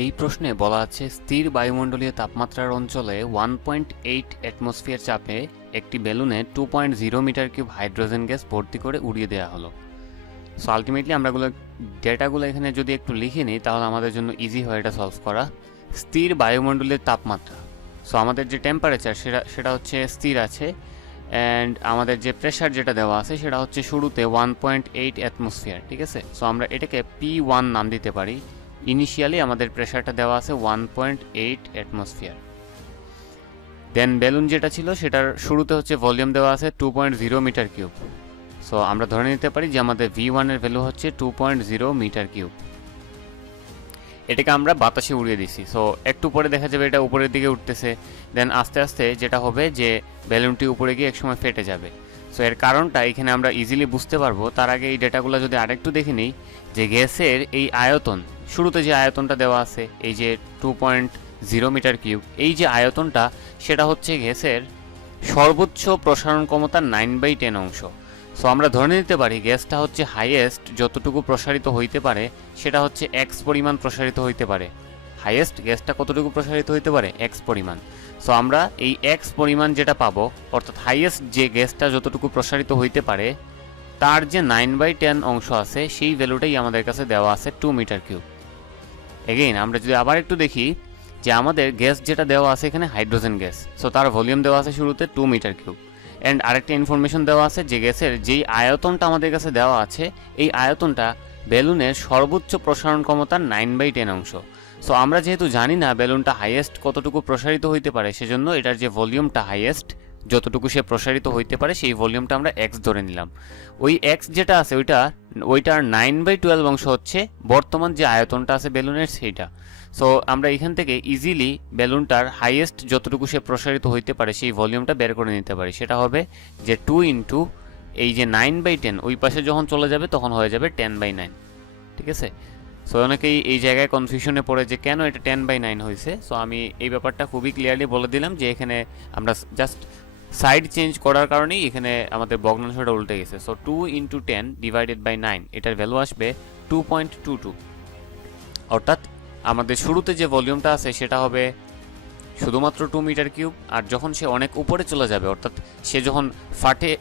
এই প্রশ্নে বলা আছে স্থির বায়ুমণ্ডলীয় তাপমাত্রার অঞ্চলে 1.8 অ্যাটমসফিয়ার চাপে একটি বেলুনে 2.0 মিটার কিউব হাইড্রোজেন গ্যাস ভর্তি করে উড়িয়ে দেওয়া হলো। সো আলটিমেটলি আমরা ডেটাগুলো এখানে যদি একটু লিখে নিই তাহলে আমাদের জন্য ইজি হয় এটা সলভ করা। স্থির বায়ুমণ্ডলের তাপমাত্রা, সো আমাদের যে টেম্পারেচার সেটা হচ্ছে স্থির আছে, অ্যান্ড আমাদের যে প্রেশার যেটা দেওয়া আছে সেটা হচ্ছে শুরুতে 1.8 অ্যাটমসফিয়ার, ঠিক আছে। সো আমরা এটাকে P1 নাম দিতে পারি। ইনিশিয়ালি আমাদের প্রেশারটা দেওয়া আছে 1.8 অ্যাটমসফিয়ার। দেন বেলুন যেটা ছিল সেটার শুরুতে হচ্ছে ভলিউম দেওয়া আছে 2.0 মিটার কিউব। সো আমরা ধরে নিতে পারি যে আমাদের V1 এর ভ্যালু হচ্ছে 2.0 মিটার কিউব। এটাকে আমরা বাতাসে উড়িয়ে দিছি। সো একটু পরে দেখা যাবে এটা উপরের দিকে উঠতেছে, দেন আস্তে আস্তে যেটা হবে যে বেলুনটি উপরে গিয়ে একসময় ফেটে যাবে। সো এর কারণটা এখানে আমরা ইজিলি বুঝতে পারবো। তার আগে এই ডেটাগুলো যদি আরেকটু দেখে নিই, যে গ্যাসের এই আয়তন, শুরুতে যে আয়তনটা দেওয়া আছে এই যে 2.0 মিটার কিউব, এই যে আয়তনটা সেটা হচ্ছে গ্যাসের সর্বোচ্চ প্রসারণ ক্ষমতার 9/10 অংশ। সো আমরা ধরে নিতে পারি গ্যাসটা হচ্ছে হাইয়েস্ট যতটুকু প্রসারিত হইতে পারে সেটা হচ্ছে এক্স পরিমাণ প্রসারিত হইতে পারে। হাইয়েস্ট গ্যাসটা কতটুকু প্রসারিত হইতে পারে? এক্স পরিমাণ। সো আমরা এই এক্স পরিমাণ যেটা পাবো, অর্থাৎ হাইয়েস্ট যে গ্যাসটা যতটুকু প্রসারিত হইতে পারে তার যে 9/10 অংশ আছে সেই ভ্যালুটাই আমাদের কাছে দেওয়া আছে 2 মিটার কিউব। এগেইন আমরা যদি আবার একটু দেখি যে আমাদের গ্যাস যেটা দেওয়া আছে এখানে হাইড্রোজেন গ্যাস, সো তার ভলিউম দেওয়া আছে শুরুতে 2 মিটার কিউব। অ্যান্ড আরেকটা ইনফরমেশন দেওয়া আছে যে গ্যাসের যেই আয়তনটা আমাদের কাছে দেওয়া আছে এই আয়তনটা বেলুনের সর্বোচ্চ প্রসারণ ক্ষমতার 9/10 অংশ। সো আমরা যেহেতু জানি না বেলুনটা হাইয়েস্ট কতটুকু প্রসারিত হইতে পারে, সেজন্য এটার যে ভলিউমটা হাইয়েস্ট যতটুকু সে প্রসারিত হইতে পারে সেই ভলিউমটা আমরা এক্স ধরে নিলাম। ওই এক্স যেটা আছে ওইটার 9/12 অংশ হচ্ছে বর্তমান যে আয়তনটা আছে বেলুনের সেইটা। সো আমরা এখান থেকে ইজিলি বেলুনটার হাইয়েস্ট যতটুকু সে প্রসারিত হইতে পারে সেই ভলিউমটা বের করে নিতে পারি। সেটা হবে যে 2 ইন্টু এই যে 9/10, ওই পাশে যখন চলে যাবে তখন হয়ে যাবে 10/9, ঠিক আছে। সো অনেকেই এই জায়গায় কনফিউশনে পড়ে যে কেন এটা 10/9 হয়েছে। সো আমি এই ব্যাপারটা খুবই ক্লিয়ারলি বলে দিলাম যে এখানে আমরা জাস্ট সাইড চেঞ্জ করার কারণেই এখানে আমাদের ভগ্নাংশটা উল্টে গেছে। সো 2 ইন্টু 10 ডিভাইডেড বাই 9, এটার ভ্যালু আসবে 2.22। অর্থাৎ আমাদের শুরুতে যে ভলিউমটা আছে সেটা হবে শুধুমাত্র 2 মিটার কিউব, আর যখন সে অনেক উপরে চলে যাবে, অর্থাৎ সে যখন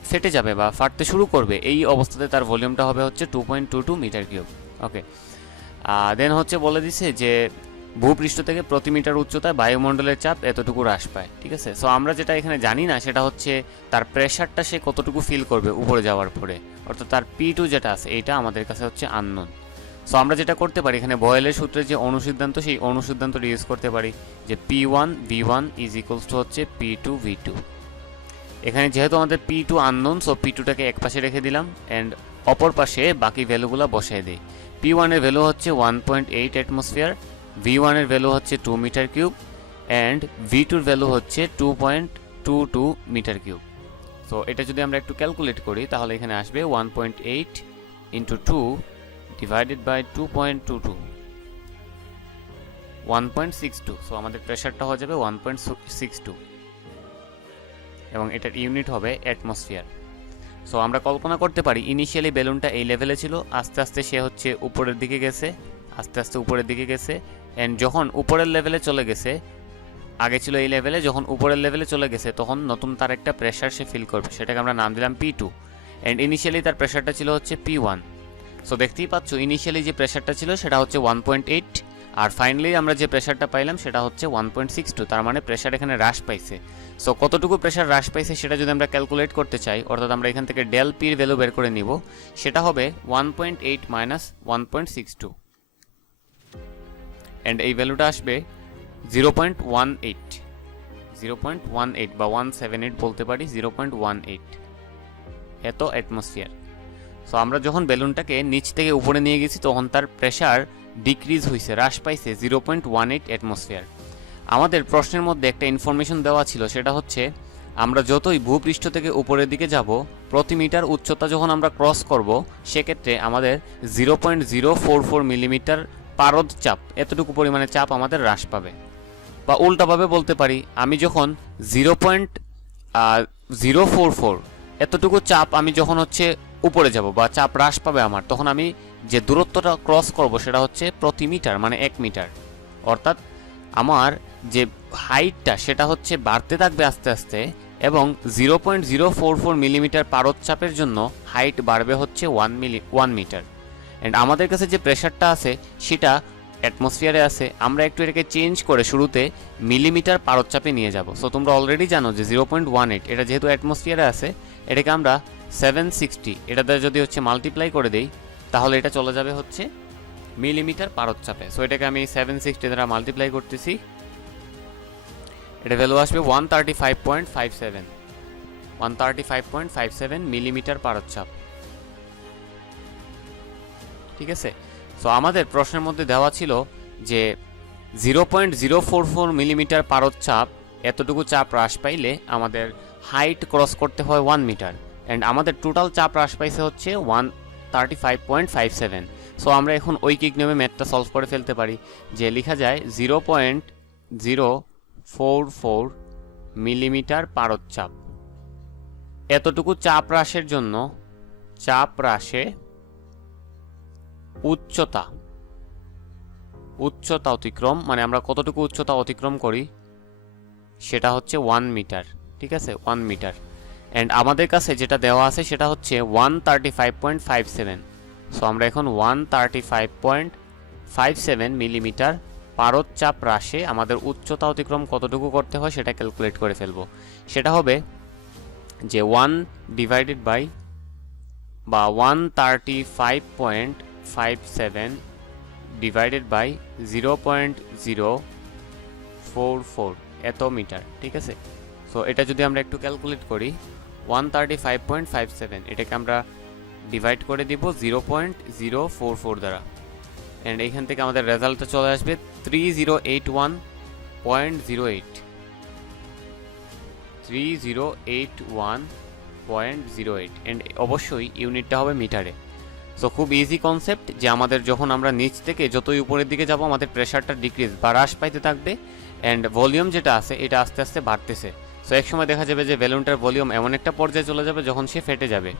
ফেটে যাবে বা ফাটতে শুরু করবে, এই অবস্থাতে তার ভলিউমটা হবে হচ্ছে 2.22 মিটার কিউব। ওকে, দেন হচ্ছে বলে দিছে যে ভূপৃষ্ঠ থেকে প্রতি মিটার উচ্চতায় বায়ুমণ্ডলের চাপ এতটুকু হ্রাস পায়, ঠিক আছে। সো আমরা যেটা এখানে জানি না সেটা হচ্ছে তার প্রেশারটা সে কতটুকু ফিল করবে উপরে যাওয়ার পরে, অর্থাৎ তার P2 যেটা আছে এইটা আমাদের কাছে হচ্ছে আননোন। সো আমরা যেটা করতে পারি এখানে বয়েলের সূত্রের যে অনুসিদ্ধান্ত সেই অনুসিদ্ধান্তটা ইউজ করতে পারি যে P1 V1 is equals to হচ্ছে P2 V2। এখানে যেহেতু আমাদের P2 আননোন, সো P2টাকে এক পাশে রেখে দিলাম অ্যান্ড অপর পাশে বাকি ভ্যালুগুলো বসাই দিই। P1 এর ভ্যালু হচ্ছে 1.8 অ্যাটমসফিয়ার, V1 এর ভ্যালু হচ্ছে 2 মিটার কিউব অ্যান্ড V2 এর ভ্যালু হচ্ছে 2.22 মিটার কিউব। সো এটা যদি আমরা একটু ক্যালকুলেট করি তাহলে এখানে আসবে 1.8 ইন্টু 2 ডিভাইডেড বাই 2.22, 1.62। সো আমাদের প্রেশারটা হয়ে যাবে 1.62 এবং এটার ইউনিট হবে অ্যাটমসফিয়ার। সো আমরা কল্পনা করতে পারি ইনিশিয়ালি বেলুনটা এই লেভেলে ছিল, আস্তে আস্তে সে হচ্ছে উপরের দিকে গেছে, আস্তে আস্তে উপরের দিকে গেছে, অ্যান্ড যখন উপরের লেভেলে চলে গেছে, আগে ছিল এই লেভেলে, যখন উপরের লেভেলে চলে গেছে তখন নতুন তার একটা প্রেশার সে ফিল করবে, সেটাকে আমরা নাম দিলাম P2, অ্যান্ড ইনিশিয়ালি তার প্রেশারটা ছিল হচ্ছে P1। সো দেখতেই পাচ্ছ ইনিশিয়ালি যে প্রেশারটা ছিল সেটা হচ্ছে 1.8, আর ফাইনালি আমরা যে প্রেশারটা পাইলাম সেটা হচ্ছে 1.62, তার মানে প্রেশার এখানে হ্রাস পাইছে। সো কতটুকু প্রেশার হ্রাস পাইছে সেটা যদি আমরা ক্যালকুলেট করতে চাই, অর্থাৎ আমরা এখান থেকে ডেল পি এর ভ্যালু বের করে নিব, সেটা হবে 1.8 মাইনাস 1.62, অ্যান্ড এই ভ্যালুটা আসবে 0.18 বা 178 বলতে পারি, 0.18 এত অ্যাটমসফিয়ার। সো আমরা যখন বেলুনটাকে নিচ থেকে উপরে নিয়ে গেছি তখন তার প্রেশার ডিক্রিজ হয়েছে, হ্রাস পাইছে 0.18 অ্যাটমসফিয়ার। আমাদের প্রশ্নের মধ্যে একটা ইনফরমেশন দেওয়া ছিল, সেটা হচ্ছে আমরা যতই ভূপৃষ্ঠ থেকে উপরের দিকে যাব প্রতি মিটার উচ্চতা যখন আমরা ক্রস করব সেক্ষেত্রে আমাদের 0.044 মিলিমিটার পারদ চাপ, এতটুকু পরিমাণে চাপ আমাদের হ্রাস পাবে। বা উল্টাভাবে বলতে পারি, আমি যখন 0.044 এতটুকু চাপ আমি যখন হচ্ছে উপরে যাব বা চাপ হ্রাস পাবে আমার, তখন আমি যে দূরত্বটা ক্রস করব সেটা হচ্ছে প্রতি মিটার মানে 1 মিটার। অর্থাৎ আমার যে হাইটটা সেটা হচ্ছে বাড়তে থাকবে আস্তে আস্তে, এবং 0.044 মিলিমিটার পারদচাপের জন্য হাইট বাড়বে হচ্ছে 1 মিটার। অ্যান্ড আমাদের কাছে যে প্রেশারটা আছে সেটা অ্যাটমসফিয়ারে আছে, আমরা একটু এটাকে চেঞ্জ করে শুরুতে মিলিমিটার পারদচাপে নিয়ে যাব। সো তোমরা অলরেডি জানো যে 0.18 এটা যেহেতু অ্যাটমসফিয়ারে আছে, এটাকে আমরা 760 এটা দ্বারা যদি হচ্ছে মাল্টিপ্লাই করে দেই তাহলে এটা চলে যাবে হচ্ছে মিলিমিটার পারদচাপে। সো এটাকে আমি 760 দ্বারা মাল্টিপ্লাই করতেছি, এটা ভ্যালু আসবে 135.57 মিলিমিটার পারদচাপ। ঠিক আছে, সো আমাদের প্রশ্নের মধ্যে দেওয়া ছিল যে 0.044 মিলিমিটার পারদচাপ এতটুকু চাপ হ্রাস পাইলে আমাদের হাইট ক্রস করতে হয় 1 মিটার, অ্যান্ড আমাদের টোটাল চাপ হ্রাস পাইছে হচ্ছে 135.57। সো আমরা এখন ঐকিক নিয়মে ম্যাথটা সলভ করে ফেলতে পারি, যে লেখা যায় 0.044 মিলিমিটার পারদচাপ এতটুকু চাপ হ্রাসের জন্য চাপ হ্রাসে উচ্চতা অতিক্রম, মানে আমরা কতটুকু উচ্চতা অতিক্রম করি সেটা হচ্ছে 1 মিটার। ঠিক আছে, 1 মিটার। অ্যান্ড আমাদের কাছে যেটা দেওয়া আছে সেটা হচ্ছে 135.57। সো আমরা এখন 135.57 মিলিমিটার পারদচাপ হ্রাসে আমাদের উচ্চতা অতিক্রম কতটুকু করতে হয় সেটা ক্যালকুলেট করে ফেলবো। সেটা হবে যে 1 ডিভাইডেড বাই 135.57 ডিভাইডেড বাই 0.044 এত মিটার। ঠিক আছে, সো এটা যদি আমরা একটু ক্যালকুলেট করি 135.57 এটাকে আমরা ডিভাইড করে দিব 0.044 দ্বারা, অ্যান্ড এইখান থেকে আমাদের রেজাল্টটা চলে আসবে 3081.08 অ্যান্ড অবশ্যই ইউনিটটা হবে মিটারে। সো খুব ইজি কনসেপ্ট যে আমাদের যখন আমরা নিচ থেকে যতই উপরের দিকে যাব আমাদের প্রেশারটা ডিক্রিজ বা হ্রাস পাইতে থাকবে, অ্যান্ড ভলিউম যেটা আছে এটা আস্তে আস্তে বাড়তেছে। সো একসময় দেখা যাবে যে বেলুনটার ভলিউম এমন একটা পর্যায়ে চলে যাবে যখন সে ফেটে যাবে,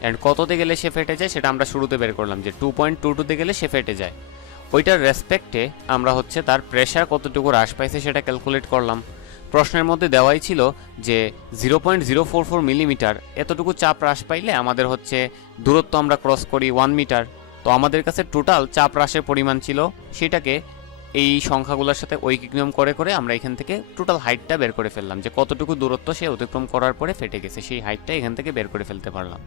অ্যান্ড কততে গেলে সে ফেটে যায় সেটা আমরা শুরুতে বের করলাম যে 2.22তে গেলে সে ফেটে যায়। ওইটার রেসপেক্টে আমরা হচ্ছে তার প্রেশার কতটুকু হ্রাস পাইছে সেটা ক্যালকুলেট করলাম। প্রশ্নের মধ্যে দেওয়াই ছিল যে 0.044 মিলিমিটার এতটুকু চাপ হ্রাস পাইলে আমাদের হচ্ছে দূরত্ব আমরা ক্রস করি 1 মিটার। তো আমাদের কাছে টোটাল চাপ হ্রাসের পরিমাণ ছিল, সেটাকে এই সংখ্যাগুলোর সাথে ঐকিক নিয়ম করে করে আমরা এখান থেকে টোটাল হাইটটা বের করে ফেললাম, যে কতটুকু দূরত্ব সে অতিক্রম করার পরে ফেটে গেছে সেই হাইটটা এখান থেকে বের করে ফেলতে পারলাম।